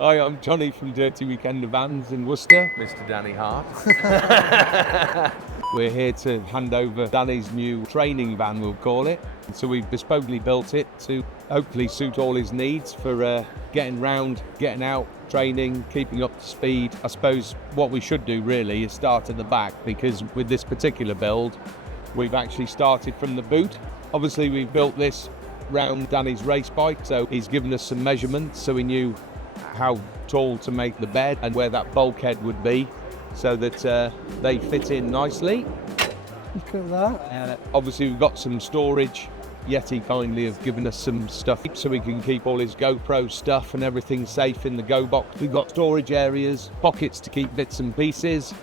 Hi, I'm Johnny from Dirty Weekend of Vans in Worcester. Mr. Danny Hart. We're here to hand over Danny's new training van, we'll call it. So we've bespokely built it to hopefully suit all his needs for getting round, getting out, training, keeping up to speed. I suppose what we should do really is start at the back, because with this particular build, we've actually started from the boot. Obviously we've built this round Danny's race bike, so he's given us some measurements so we knew how tall to make the bed and where that bulkhead would be so that they fit in nicely. Look at that. Obviously we've got some storage. Yeti kindly have given us some stuff so we can keep all his GoPro stuff and everything safe in the Go box. We've got storage areas, pockets to keep bits and pieces,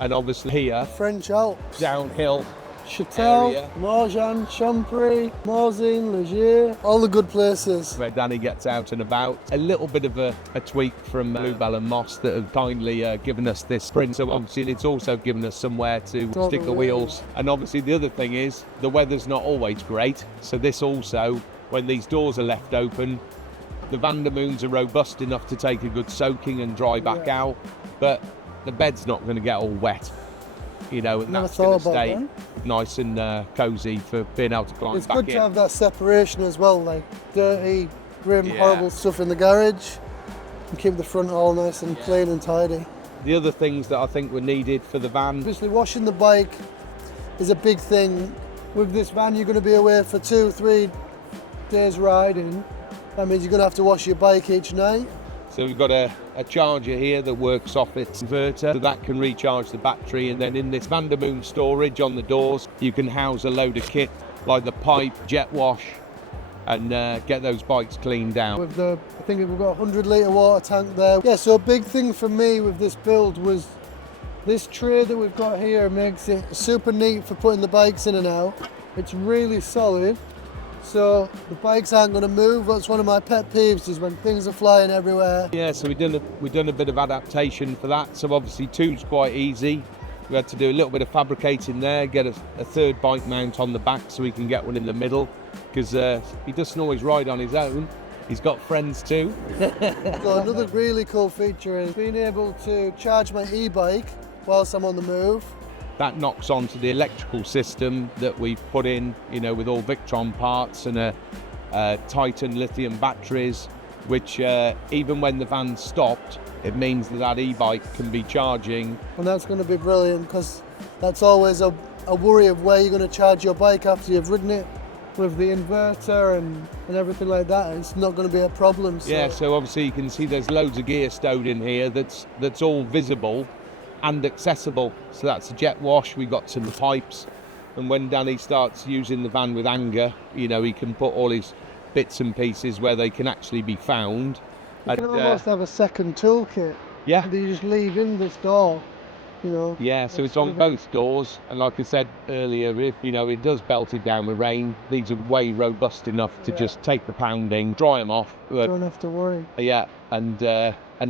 and obviously here, French Alps, downhill Châtel, area. Morjan, Champry, Morzine, Leger, all the good places. Where Danny gets out and about. A little bit of a tweak from Bluebell and Moss that have kindly given us this sprint. So obviously it's also given us somewhere to stick the wheels. And obviously the other thing is the weather's not always great. So this also, when these doors are left open, the Vandermoons are robust enough to take a good soaking and dry back out. But the bed's not going to get all wet. You know, and that's going to stay nice and cosy for being able to climb back in. It's good to have that separation as well, like dirty, grim, horrible stuff in the garage, and keep the front all nice and clean and tidy. The other things that I think were needed for the van. Obviously washing the bike is a big thing. With this van you're going to be away for 2-3 days riding. That means you're going to have to wash your bike each night. So we've got a charger here that works off its inverter, so that can recharge the battery, and then in this Vandermoon storage on the doors you can house a load of kit like the pipe, jet wash, and get those bikes cleaned out. With I think we've got a 100 litre water tank there. Yeah, so a big thing for me with this build was this tray that we've got here makes it super neat for putting the bikes in and out. It's really solid. So the bikes aren't going to move. That's one of my pet peeves, is when things are flying everywhere. Yeah, so we've done a bit of adaptation for that. So obviously two's quite easy. We had to do a little bit of fabricating there, get a third bike mount on the back so we can get one in the middle, because he doesn't always ride on his own. He's got friends too. So another really cool feature is being able to charge my e-bike whilst I'm on the move. That knocks onto the electrical system that we've put in, you know, with all Victron parts and Titan lithium batteries, which even when the van stopped, it means that e-bike can be charging. And that's going to be brilliant, because that's always a worry of where you're going to charge your bike after you've ridden it. With the inverter and everything like that, it's not going to be a problem. So. Yeah, so obviously you can see there's loads of gear stowed in here that's all visible and accessible. So that's a jet wash, we got some pipes, and when Danny starts using the van with anger, you know, he can put all his bits and pieces where they can actually be found. You can almost have a second toolkit. Yeah. That you just leave in this door, you know. Yeah, so it's on both doors, and like I said earlier, if you know it does belt it down with rain, these are way robust enough to just take the pounding, dry them off. You don't have to worry. Yeah, and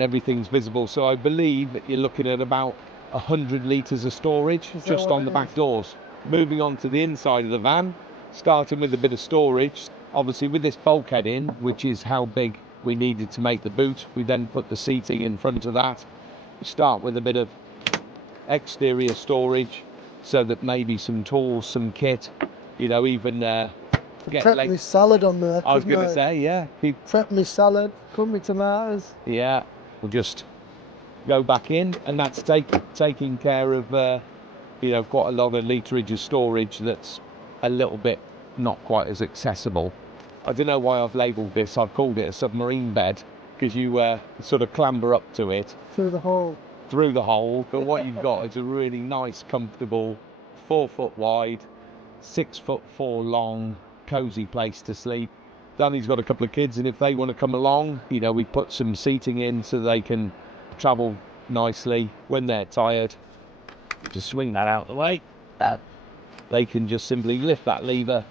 everything's visible. So I believe that you're looking at about 100 litres of storage just on the back doors. Moving on to the inside of the van, starting with a bit of storage. Obviously with this bulkhead in, which is how big we needed to make the boot, we then put the seating in front of that. We start with a bit of exterior storage, so that maybe some tools, some kit, you know, even prep me salad on there. I was going to say, yeah. Prep me salad, cut me tomatoes. Yeah, we'll just go back in, and that's taking care of, you know, quite a lot of literage of storage that's a little bit not quite as accessible. I don't know why I've labelled this. I've called it a submarine bed, because you sort of clamber up to it. Through the hole. Through the hole, but what you've got is a really nice, comfortable, 4 foot wide, 6'4" long, cosy place to sleep. Danny's got a couple of kids, and if they want to come along, you know, we put some seating in so they can travel nicely. When they're tired, just swing that out the way. They can just simply lift that lever,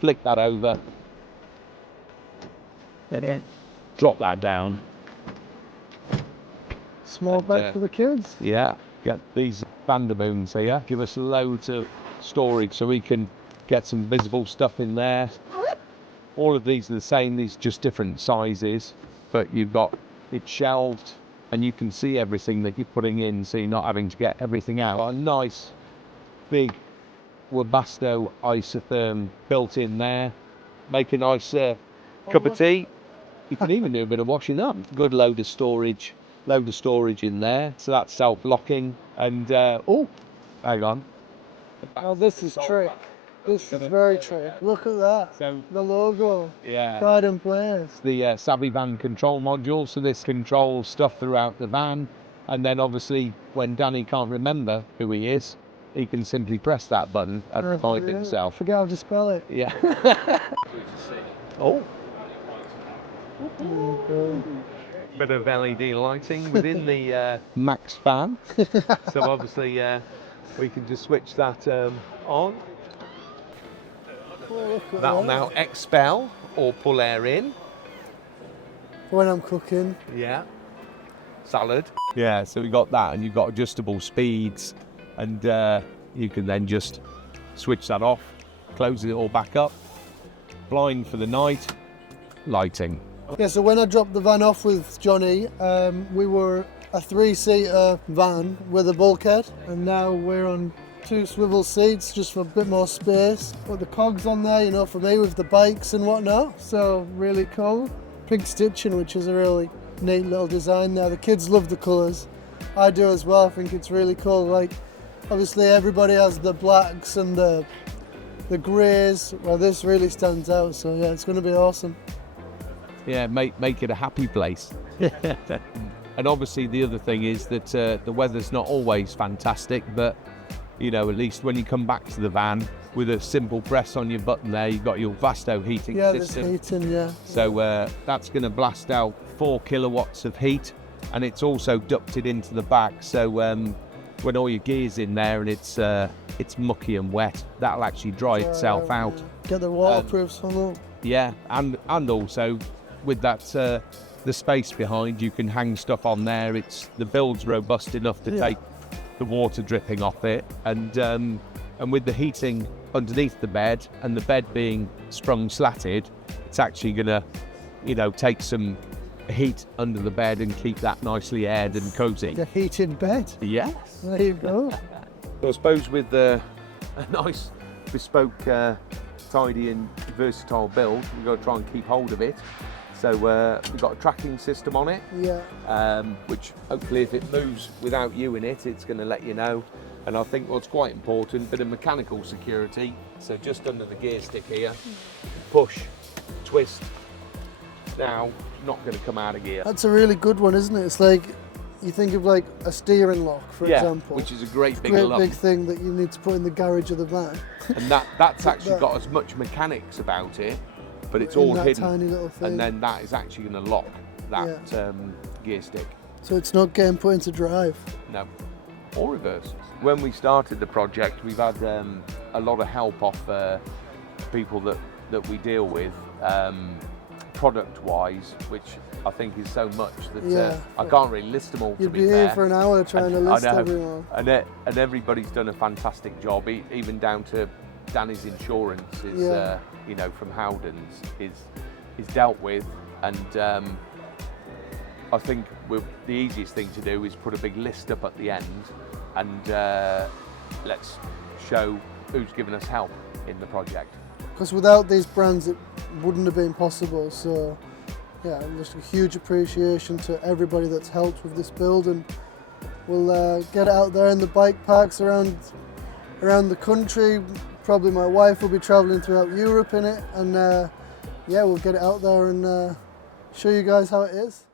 flick that over, drop that down. Small bed for the kids. Yeah, get these Vandermoons here, give us loads of storage so we can get some visible stuff in there. All of these are the same, these just different sizes, but you've got it's shelved, and you can see everything that you're putting in, so you're not having to get everything out. Got a nice big Webasto isotherm built in there. Make a nice cup of tea. You can even do a bit of washing up. Good load of storage in there. So that's self-locking. And oh, hang on. Oh, this is trick. This is very trick. Look at that. So the logo. yeah, Pride and place. The Savvy Van control module. So this controls stuff throughout the van. And then obviously when Danny can't remember who he is, he can simply press that button and remind himself. Forget how to spell it. Yeah. Oh. Bit of LED lighting within the Max fan. So obviously we can just switch that on. Oh, That'll now expel or pull air in. When I'm cooking. Yeah. Salad. Yeah, so we got that, and you've got adjustable speeds, and you can then just switch that off, close it all back up. Blind for the night, lighting. Yeah, so when I dropped the van off with Johnny, we were a 3-seater van with a bulkhead, and now we're on 2 swivel seats just for a bit more space. Put the cogs on there, you know, for me with the bikes and whatnot, so really cool. Pink stitching, which is a really neat little design there. The kids love the colours. I do as well. I think it's really cool. Like, obviously everybody has the blacks and the greys. Well, this really stands out, so yeah, it's going to be awesome. Yeah, make it a happy place. And obviously the other thing is that the weather's not always fantastic, but you know, at least when you come back to the van with a simple press on your button there, you've got your Webasto heating system. Yeah, there's heating, yeah. So that's going to blast out 4 kilowatts of heat, and it's also ducted into the back. So when all your gear's in there and it's mucky and wet, that'll actually dry itself out. Get the waterproofs on up. Yeah, and also with that the space behind, you can hang stuff on there. The build's robust enough to take the water dripping off it, and with the heating underneath the bed and the bed being sprung slatted, it's actually gonna, you know, take some heat under the bed and keep that nicely aired and cozy. The heated bed. Yes. There you go. So I suppose with a nice bespoke, tidy and versatile build, we've got to try and keep hold of it. So we've got a tracking system on it, which hopefully if it moves without you in it, it's going to let you know. And I think what's quite important, bit of mechanical security. So just under the gear stick here, push, twist. Now, not going to come out of gear. That's a really good one, isn't it? It's like, you think of like a steering lock, for example. Which is a great big thing that you need to put in the garage of the van. And that's actually got as much mechanics about it, but it's all hidden. Tiny little thing. And then that is actually going to lock that gear stick. So it's not getting put into drive? No, or reverse. When we started the project, we've had a lot of help off people that we deal with, product-wise, which I think is so much that I can't really list them all. You'd be here for an hour trying to list everyone. And everybody's done a fantastic job, even down to Danny's insurance is, you know, from Howden's is dealt with, and I think the easiest thing to do is put a big list up at the end, and let's show who's given us help in the project. Because without these brands, it wouldn't have been possible. So, yeah, just a huge appreciation to everybody that's helped with this build, and we'll get it out there in the bike parks around the country. Probably my wife will be travelling throughout Europe in it, and yeah, we'll get it out there and show you guys how it is.